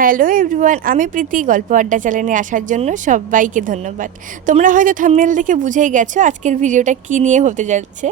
Hello everyone, আমি প্রীতি। গল্প আড্ডা চ্যানেলে আসার জন্য সবাইকে ধন্যবাদ। তোমরা হয়তো থাম্বনেল দেখে বুঝেই গেছো আজকের ভিডিওটা কী নিয়ে হতে যাচ্ছে।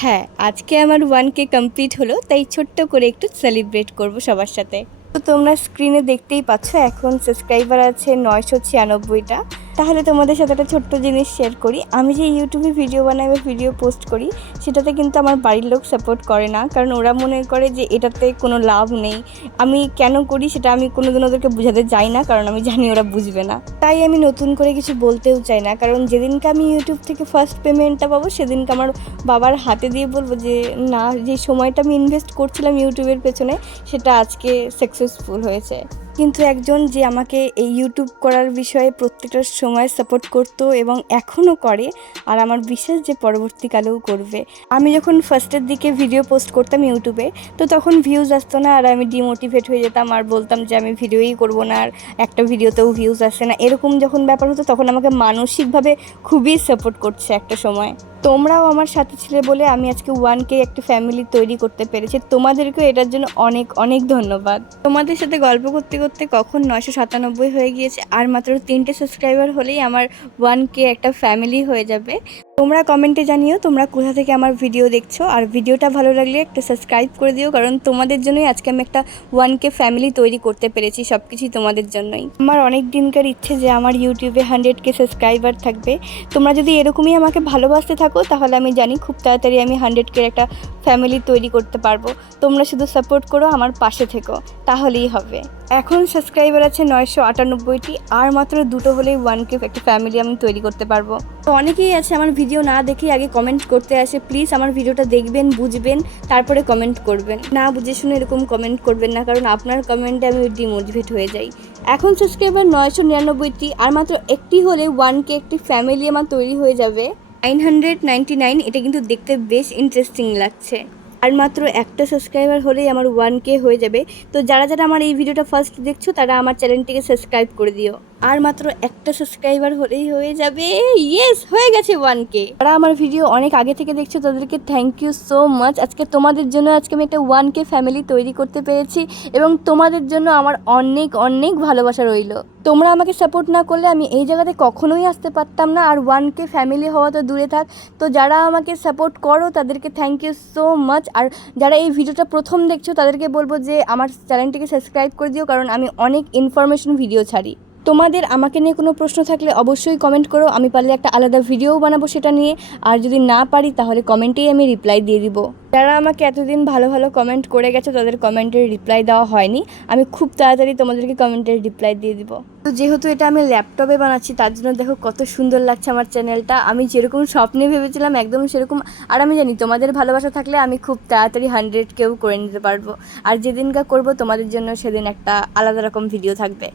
হ্যাঁ, আজকে আমার 1K কমপ্লিট হলো, তাই ছোট্ট করে একটু সেলিব্রেট করব সবার সাথে। তো তোমরা স্ক্রিনে দেখতেই পাচ্ছ এখন সাবস্ক্রাইবার আছে 996টা। তাহলে তোমাদের সাথে একটা ছোট্ট জিনিস শেয়ার করি। আমি যে ইউটিউবে ভিডিও বানাই বা ভিডিও পোস্ট করি, সেটাতে কিন্তু আমার বাড়ির লোক সাপোর্ট করে না, কারণ ওরা মনে করে যে এটাতে কোনো লাভ নেই। আমি কেন করি সেটা আমি কোনোদিন ওদেরকে বোঝাতে যাই না, কারণ আমি জানি ওরা বুঝবে না। তাই আমি নতুন করে কিছু বলতেও চাই না, কারণ যেদিনকে আমি ইউটিউব থেকে ফার্স্ট পেমেন্টটা পাবো সেদিনকে আমার বাবার হাতে দিয়ে বলবো যে না, যে সময়টা আমি ইনভেস্ট করছিলাম ইউটিউবের পেছনে সেটা আজকে সাকসেসফুল হয়েছে। কিন্তু একজন যে আমাকে এই ইউটিউব করার বিষয়ে প্রত্যেকটা সময় সাপোর্ট করতো এবং এখনও করে, আর আমার বিশ্বাস যে পরবর্তীকালেও করবে। আমি যখন ফার্স্টের দিকে ভিডিও পোস্ট করতাম ইউটিউবে, তো তখন ভিউজ আসতো না আর আমি ডিমোটিভেট হয়ে যেতাম আর বলতাম যে আমি ভিডিওই করব না, আর একটা ভিডিওতেও ভিউজ আসে না। এরকম যখন ব্যাপার হতো তখন আমাকে মানসিকভাবে খুবই সাপোর্ট করছে একটা সময়। তোমরাও আমার সাথে ছিলে বলে আমি আজকে 1K একটা ফ্যামিলি তৈরি করতে পেরেছি। তোমাদেরকেও এটার জন্য অনেক অনেক ধন্যবাদ। তোমাদের সাথে গল্প করতে করতে কখন 997 হয়ে গিয়েছে, আর মাত্র 3টে সাবস্ক্রাইবার হলেই আমার 1K একটা ফ্যামিলি হয়ে যাবে। তোমরা কমেন্টে জানিও তোমরা কোথা থেকে আমার ভিডিও দেখছো, আর ভিডিওটা ভালো লাগলে একটা সাবস্ক্রাইব করে দিও, কারণ তোমাদের জন্যই আজকে আমি একটা 1K ফ্যামিলি তৈরি করতে পেরেছি। সব কিছুই তোমাদের জন্যই। আমার অনেক দিনকার ইচ্ছে যে আমার ইউটিউবে 100K সাবস্ক্রাইবার থাকবে। তোমরা যদি এরকমই আমাকে ভালোবাসতে থাকো তাহলে আমি জানি খুব তাড়াতাড়ি আমি 100K একটা ফ্যামিলি তৈরি করতে পারবো। তোমরা শুধু সাপোর্ট করো, আমার পাশে থেকো, তাহলেই হবে। এখন সাবস্ক্রাইবার আছে 998টি, আর মাত্র 2টো হলেই 1K একটা ফ্যামিলি আমি তৈরি করতে পারবো। তো অনেকেই আছে আমার ভিডিও না দেখেই আগে কমেন্ট করতে আসে। প্লিজ আমার ভিডিওটা দেখবেন, বুঝবেন, তারপরে কমেন্ট করবেন। না বুঝে শুনে এরকম কমেন্ট করবেন না, কারণ আপনার কমেন্টে আমি ডিমোটিভেট হয়ে যাই। এখন সাবস্ক্রাইবার 999টি, আর মাত্র একটি হলে 1K একটি ফ্যামিলি আমার তৈরি হয়ে যাবে। 999, এটা কিন্তু দেখতে বেশ ইন্টারেস্টিং লাগছে। আর মাত্র একটা সাবস্ক্রাইবার হলেই আমার 1K হয়ে যাবে। তো যারা যারা আমার এই ভিডিওটা ফার্স্ট দেখছো তারা আমার চ্যানেলটিকে সাবস্ক্রাইব করে দিও। আর মাত্র একটা সাবস্ক্রাইবার হলেই হয়ে যাবে। ইয়েস, হয়ে গেছে 1K। যারা আমার ভিডিও অনেক আগে থেকে দেখছো তাদেরকে থ্যাংক ইউ সো মাচ। আজকে তোমাদের জন্য আজকে আমি একটা 1K ফ্যামিলি তৈরি করতে পেরেছি, এবং তোমাদের জন্য আমার অনেক অনেক ভালোবাসা রইল। তোমরা আমাকে সাপোর্ট না করলে আমি এই জায়গাতে কখনোই আসতে পারতাম না, আর 1K ফ্যামিলি হওয়া তো দূরে থাক। তো যারা আমাকে সাপোর্ট করো তাদেরকে থ্যাংক ইউ সো মাচ। আর যারা এই ভিডিওটা প্রথম দেখছো তাদেরকে বলবো যে আমার চ্যানেলটিকে সাবস্ক্রাইব করে দিও, কারণ আমি অনেক ইনফরমেশন ভিডিও ছাড়ি। তোমাদের আমাকে নিয়ে কোনো প্রশ্ন থাকলে অবশ্যই কমেন্ট করো, আমি পারলে একটা আলাদা ভিডিও বানাবো সেটা নিয়ে। আর যদি না পারি তাহলে কমেন্টেই আমি রিপ্লাই দিয়ে দিব। যারা আমাকে এতদিন ভালো ভালো কমেন্ট করে গেছো তাদের কমেন্টের রিপ্লাই দেওয়া হয়নি, আমি খুব তাড়াতাড়ি তোমাদেরকে কমেন্টের রিপ্লাই দিয়ে দিব। তো যেহেতু এটা আমি ল্যাপটপে বানাচ্ছি তার জন্য দেখো কত সুন্দর লাগছে আমার চ্যানেলটা। আমি যেরকম স্বপ্নে ভেবেছিলাম একদম সেরকম। আর আমি জানি তোমাদের ভালোবাসা থাকলে আমি খুব তাড়াতাড়ি 100Kও করে নিতে পারবো। আর যেদিনকা করবো তোমাদের জন্য সেদিন একটা আলাদা রকম ভিডিও থাকবে।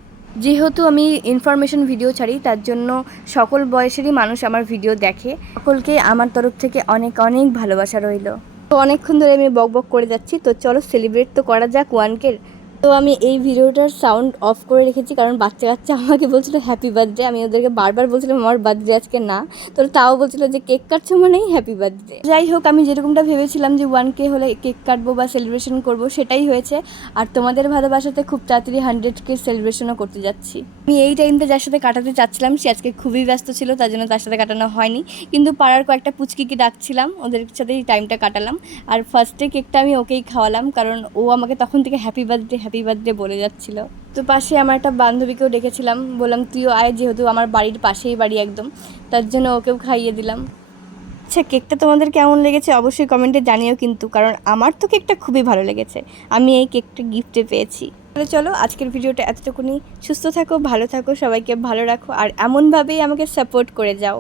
যেহেতু আমি ইনফরমেশন ভিডিও ছাড়ি তার জন্য সকল বয়সেরই মানুষ আমার ভিডিও দেখে। সকলকে আমার তরফ থেকে অনেক অনেক ভালোবাসা রইল। তো অনেকক্ষণ ধরে আমি বক বক করে যাচ্ছি, তো চলো সেলিব্রেট তো করা যাক 1K। তো আমি এই ভিডিওটার সাউন্ড অফ করে রেখেছি, কারণ বাচ্চা কাচ্চা আমাকে বলছিল হ্যাপি বার্থডে। আমি ওদেরকে বারবার বলছিলাম আমার বার্থডে আজকে না, তো তাও বলছিল যে কেক কাটছো মানেই হ্যাপি বার্থডে। যাই হোক, আমি যেরকমটা ভেবেছিলাম যে 1K হলে কেক কাটবো বা সেলিব্রেশন করবো সেটাই হয়েছে। আর তোমাদের ভালোবাসাতে খুব তাড়াতাড়ি 100K সেলিব্রেশনও করতে যাচ্ছি। আমি এই টাইমটা যার সাথে কাটাতে চাচ্ছিলাম সে আজকে খুবই ব্যস্ত ছিল, তার জন্য তার সাথে কাটানো হয়নি। কিন্তু পাড়ার কয়েকটা পুচকিকে ডাকছিলাম, ওদের সাথেই টাইমটা কাটালাম। আর ফার্স্টে কেকটা আমি ওকেই খাওয়ালাম, কারণ ও আমাকে তখন থেকে হ্যাপি বার্থডে বলে যাচ্ছিল। তো পাশে আমার একটা বান্ধবীকেও ডেকেছিলাম, বললাম তুইও আয়, যেহেতু আমার বাড়ির পাশেই বাড়ি একদম, তার জন্য ওকেও খাইয়ে দিলাম। আচ্ছা, কেকটা তোমাদের কেমন লেগেছে অবশ্যই কমেন্টে জানিও কিন্তু, কারণ আমার তো কেকটা খুবই ভালো লেগেছে। আমি এই কেকটা গিফটে পেয়েছি। তাহলে চলো আজকের ভিডিওটা এতটুকুনি। সুস্থ থাকো, ভালো থাকো, সবাইকে ভালো রাখো, আর এমনভাবেই আমাকে সাপোর্ট করে যাও।